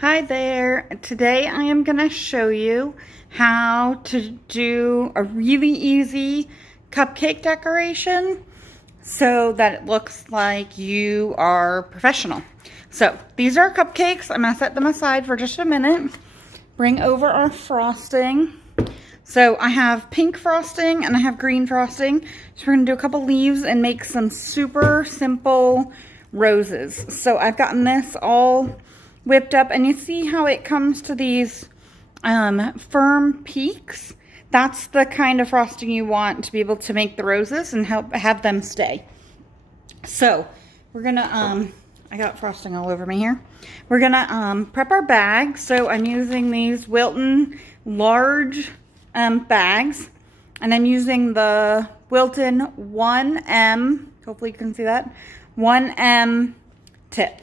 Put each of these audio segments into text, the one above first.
Hi there. Today I am going to show you how to do a really easy cupcake decoration so that it looks like you are professional. So these are cupcakes. I'm going to set them aside for just a minute. Bring over our frosting. So I have pink frosting and I have green frosting. So we're going to do a couple leaves and make some super simple roses. So I've gotten this all whipped up, and you see how it comes to these firm peaks. That's the kind of frosting you want to be able to make the roses and have them stay. So we're gonna I got frosting all over me here. We're gonna prep our bag. So I'm using these Wilton large bags, and I'm using the Wilton 1M, hopefully you can see that, 1M tip.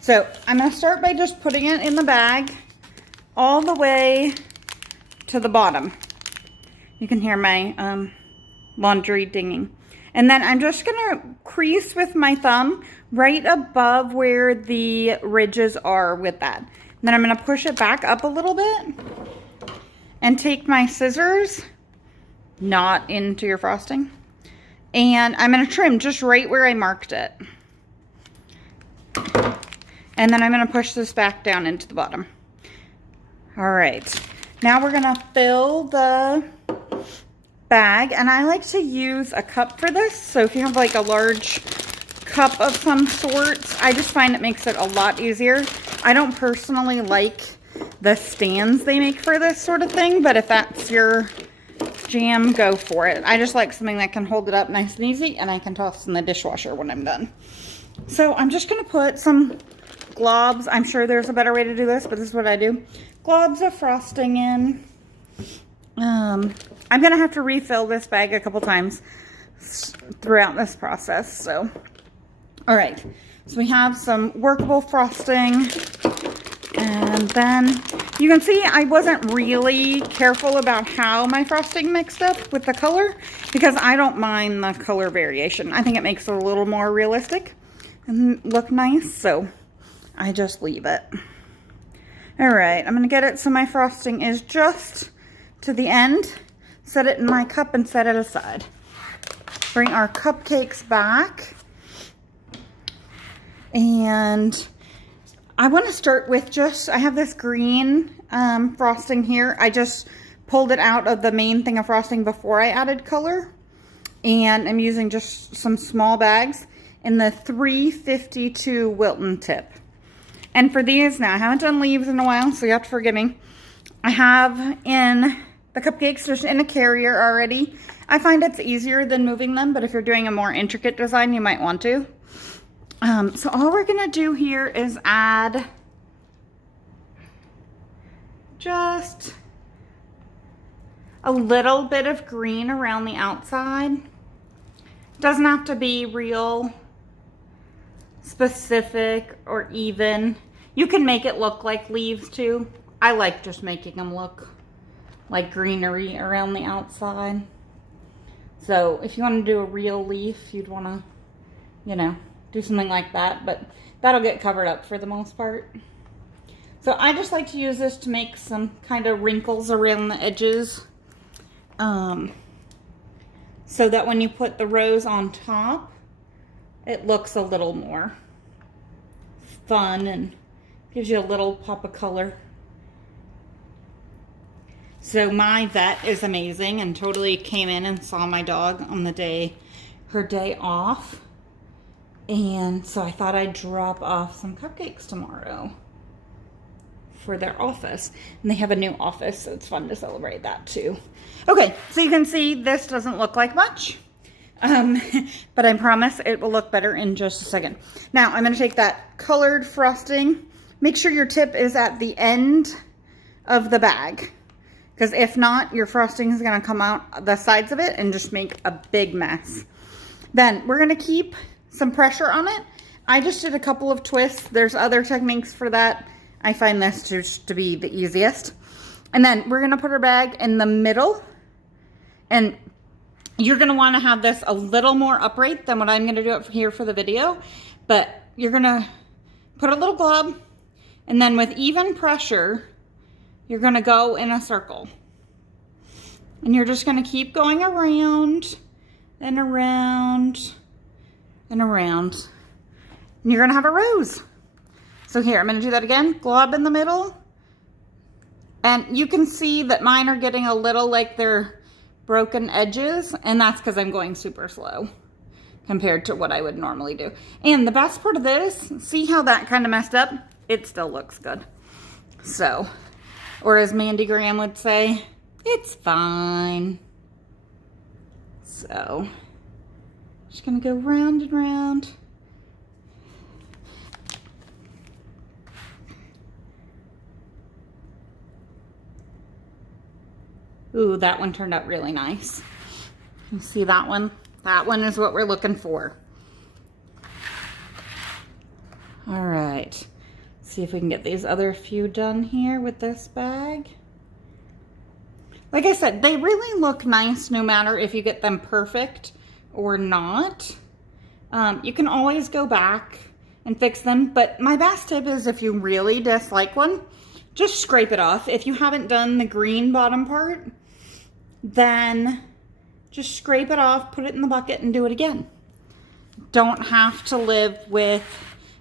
So I'm going to start by just putting it in the bag all the way to the bottom. You can hear my laundry dinging. And then I'm just going to crease with my thumb right above where the ridges are with that. And then I'm going to push it back up a little bit and take my scissors, not into your frosting, and I'm going to trim just right where I marked it. And then I'm going to push this back down into the bottom. All right, now we're going to fill the bag, and I like to use a cup for this. So if you have like a large cup of some sort, I just find it makes it a lot easier. I don't personally like the stands they make for this sort of thing, but if that's your jam, go for it. I just like something that can hold it up nice and easy, and I can toss in the dishwasher when I'm done. So I'm just going to put some globs. I'm sure there's a better way to do this, but this is what I do. Globs of frosting in. I'm going to have to refill this bag a couple times throughout this process. So, all right. So we have some workable frosting. And then you can see I wasn't really careful about how my frosting mixed up with the color, because I don't mind the color variation. I think it makes it a little more realistic and look nice. So I just leave it. All right, I'm going to get it so my frosting is just to the end. Set it in my cup and set it aside. Bring our cupcakes back. And I want to start with I have this green frosting here. I just pulled it out of the main thing of frosting before I added color. And I'm using just some small bags in the 352 Wilton tip. And for these now, I haven't done leaves in a while, so you have to forgive me. I have in the cupcakes just in a carrier already. I find it's easier than moving them, but if you're doing a more intricate design, you might want to. So all we're gonna do here is add just a little bit of green around the outside. Doesn't have to be real specific or even. You can make it look like leaves too. I like just making them look like greenery around the outside. So if you want to do a real leaf, you'd want to, you know, do something like that, but that'll get covered up for the most part. So I just like to use this to make some kind of wrinkles around the edges, so that when you put the rose on top, it looks a little more fun and gives you a little pop of color. So my vet is amazing and totally came in and saw my dog on her day off. And so I thought I'd drop off some cupcakes tomorrow for their office. And they have a new office, so it's fun to celebrate that too. Okay, so you can see this doesn't look like much. But I promise it will look better in just a second. Now I'm going to take that colored frosting. Make sure your tip is at the end of the bag, because if not, your frosting is going to come out the sides of it and just make a big mess. Then we're going to keep some pressure on it. I just did a couple of twists. There's other techniques for that. I find this to be the easiest. And then we're going to put our bag in the middle, and you're going to want to have this a little more upright than what I'm going to do it here for the video, but you're going to put a little glob And then with even pressure, you're going to go in a circle. And you're just going to keep going around and around and around. And you're going to have a rose. So here, I'm going to do that again. Glob in the middle. And you can see that mine are getting a little like they're broken edges. And that's because I'm going super slow compared to what I would normally do. And the best part of this, see how that kind of messed up? It still looks good. So, or as Mandy Graham would say, it's fine. So, just gonna go round and round. Ooh, that one turned out really nice. You see that one? That one is what we're looking for. All right. See if we can get these other few done here with this bag. Like I said, they really look nice no matter if you get them perfect or not. You can always go back and fix them, but my best tip is if you really dislike one, just scrape it off. If you haven't done the green bottom part, then just scrape it off, put it in the bucket, and do it again. Don't have to live with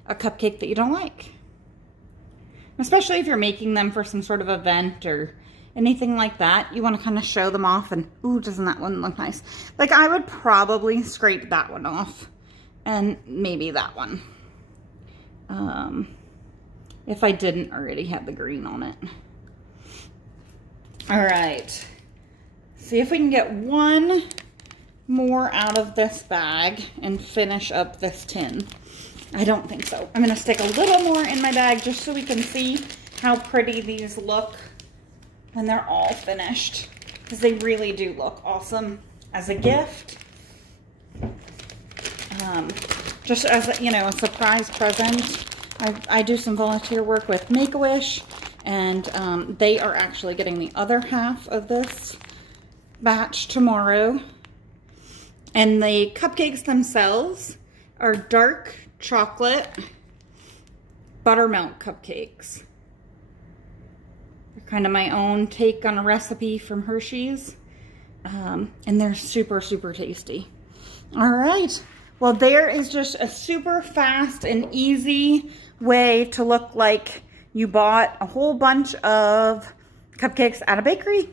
a cupcake that you don't like. Especially if you're making them for some sort of event or anything like that. You want to kind of show them off and, ooh, doesn't that one look nice? Like I would probably scrape that one off and maybe that one. If I didn't already have the green on it. All right. See if we can get one more out of this bag and finish up this tin. I don't think so. I'm going to stick a little more in my bag just so we can see how pretty these look when they're all finished. Because they really do look awesome as a gift. Just as, you know, a surprise present. I do some volunteer work with Make-A-Wish. And they are actually getting the other half of this batch tomorrow. And the cupcakes themselves are dark chocolate buttermilk cupcakes. They're kind of my own take on a recipe from Hershey's. And they're super, super tasty. All right. Well, there is just a super fast and easy way to look like you bought a whole bunch of cupcakes at a bakery.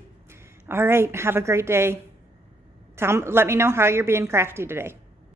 All right. Have a great day. Let me know how you're being crafty today.